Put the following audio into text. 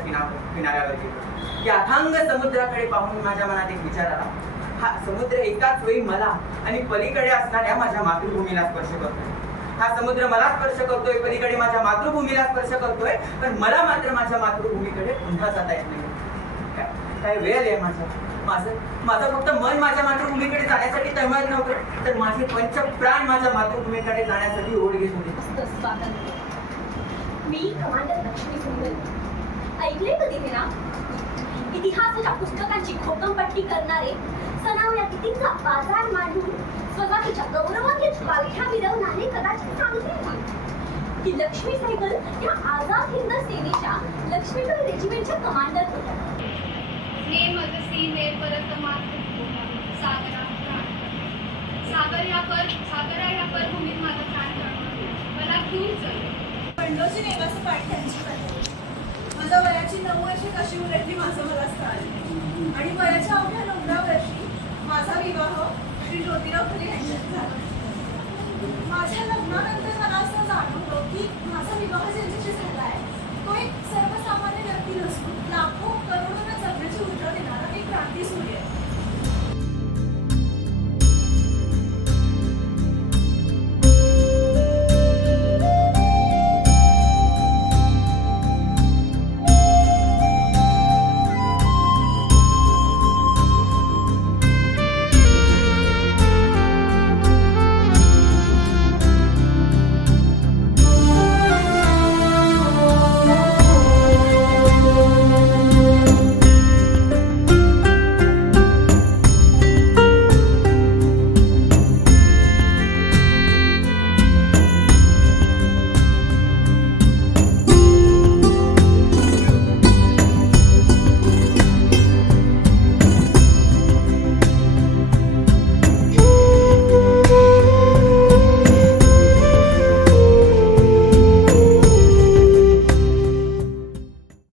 समुद्राच्या किनाऱ्यावर गेलो. त्या अथांग समुद्राकडे पाहून माझ्या मनात एक विचार आला, हा समुद्र एकाच वेळी मला आणि पलीकडे असणाऱ्या माझ्या मातृभूमीला स्पर्श करतोय. हा समुद्र मला स्पर्श करतोय, पलीकडे माझ्या मातृभूमीला स्पर्श करतोय, पण मला मात्र माझ्या मातृभूमीकडे पुन्हा जाता येत नाही. काय वेळ आहे माझं फक्त मन माझ्या मातृभूमीकडे जाण्यासाठी तळमळत नव्हतं, तर माझे पंच प्राण माझ्या मातृभूमीकडे जाण्यासाठी ओढ घेत होते. मी कमांडर लक्ष्मी सुंदर ऐकले कधी हे ना? इतिहासाच्या पुस्तकांची खोकमपट्टी करणारे सणावल्या कितीचा बाजार मांडून स्वतःच्या गौरवातील पालख्या मिरवणारे कदाचित सांगतील की लक्ष्मी सहगल या आझाद हिंद सेनेच्या लक्ष्मीबाई रेजिमेंटच्या कमांडर होत्या. ने मजसीने परत सागरा या परभूमीत माझा प्राण तळमळतो. मला घेऊन चल. पंडोजी नेवाचं पाठ त्यांची करते. माझ्या वयाची 9 वर्षे कशी उलटली माझं मला स्थान, आणि वयाच्या अवघ्या 9व्या वर्षी माझा विवाह श्री ज्योतिराव फुले यांच्याशी झाला. माझ्या लग्नानंतर मला असं जाणवलं की माझा विवाह ज्यांच्याशी